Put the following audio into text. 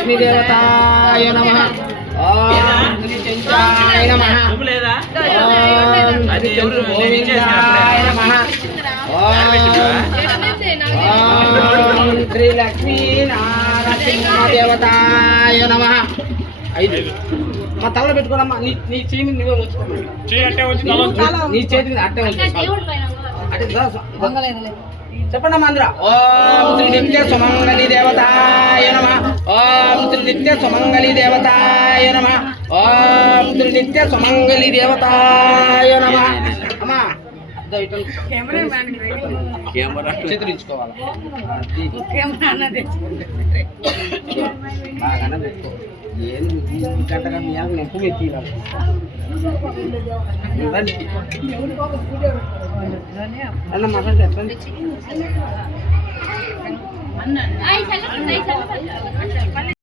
లక్ష్మీదేవతాయ నమః ఓం శ్రీ చెంచాయ నమః ఓం శ్రీ గోవిందాయ నమః ఓం శ్రీ లక్ష్మీనారసింహదేవతాయ నమః. ఐదు మా తలలో పెట్టుకోనమ్మా. నీ చేయి మీద నువ్వే ఉంచుకో. నీ చేతి మీద అట్టే ఉంచు. చెప్పండి అమ్మా అందరూ. ఓం శ్రీ నిత్య సుమంగళి దేవతాయ నమః ఓం శ్రీ నిత్య సుమంగళి దేవతాయ నమః ఓం శ్రీ నిత్య సుమంగళి దేవతాయ నమః. అమ్మా చిత్రించుకోవాలి. బాగానే పెట్టుకో. ఏం గంటగా మీ నెప్పు మీద తీయాలి. అన్న మసాలా చెప్పండి.